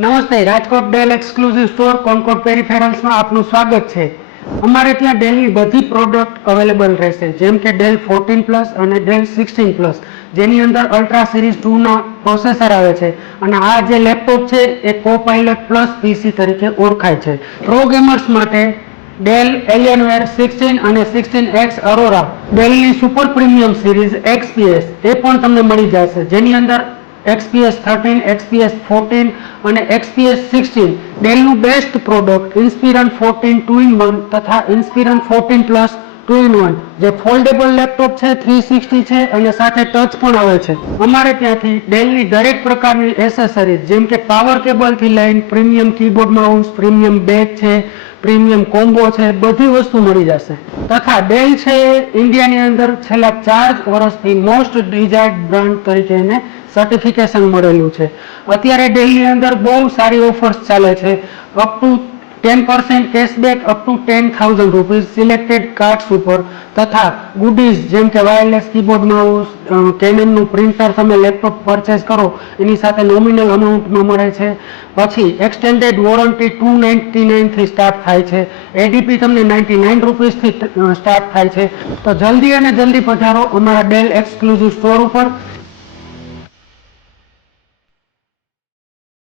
નમસ્તે, Rajkot del exclusive store કોનકોટ પેરીફેરલ્સમાં આપનું સ્વાગત છે. અમારે ત્યાં ડેલની બધી પ્રોડક્ટ અવેલેબલ રહેશે, જેમ કે ડેલ 14 પ્લસ અને ડેલ 16 પ્લસ, જેની અંદર અલ્ટ્રા સિરીઝ 2ના પ્રોસેસર આવે છે. અને આ જે લેપટોપ છે એ કોપાઇલટ પ્લસ પીસી તરીકે ઓળખાય છે. પ્રો ગેમર્સ માટે ડેલ એલિયનવેર 16 અને 16X અરોરા, ડેલની સુપર પ્રીમિયમ સિરીઝ XPS એ પણ તમને મળી જશે, જેની અંદર XPS 13, XPS 14 અને XPS 16 ડેલનું બેસ્ટ પ્રોડક્ટ ઇન્સ્પિરન 14 2-in-1 તથા ઇન્સ્પિરન 14 પ્લસ 2-in-1 જે ફોલ્ડેબલ લેપટોપ છે, 360 છે અને સાથે ટચ પણ આવે છે. અમારે ત્યાંથી ડેલની દરેક પ્રકારની એસેસરીઝ જેમ કે પાવર કેબલથી લઈને premium keyboard mouse, premium bag છે, પ્રીમિયમ કોમ્બો છે, બધી વસ્તુ મળી જશે. તથા ડેલ છે ઇન્ડિયાની અંદર છેલ્લા 4 વર્ષથી મોસ્ટ ડિઝાયર્ડ બ્રાન્ડ તરીકે એને સર્ટિફિકેશન મળેલું છે. અત્યારે ડેલની અંદર બહુ સારી ઓફર્સ ચાલે છે. Up to 10% cashback up to 10,000 rupees selected cards ઉપર, તથા ગુડીઝ જેમ કે વાયરલેસ કીબોર્ડ માઉસ, કેનનનું પ્રિન્ટર તમે લેપટોપ પરચેસ કરો એની સાથે નોમિનલ અમાઉન્ટમાં મળે છે. પછી એક્સટેન્ડેડ વોરંટી 299 થી સ્ટાર્ટ થાય છે. એડીપી તમને 99 રૂપીઝથી સ્ટાર્ટ થાય છે. તો જલ્દી અને જલ્દી પધારો અમારા ડેલ એક્સક્લુઝિવ સ્ટોર ઉપર.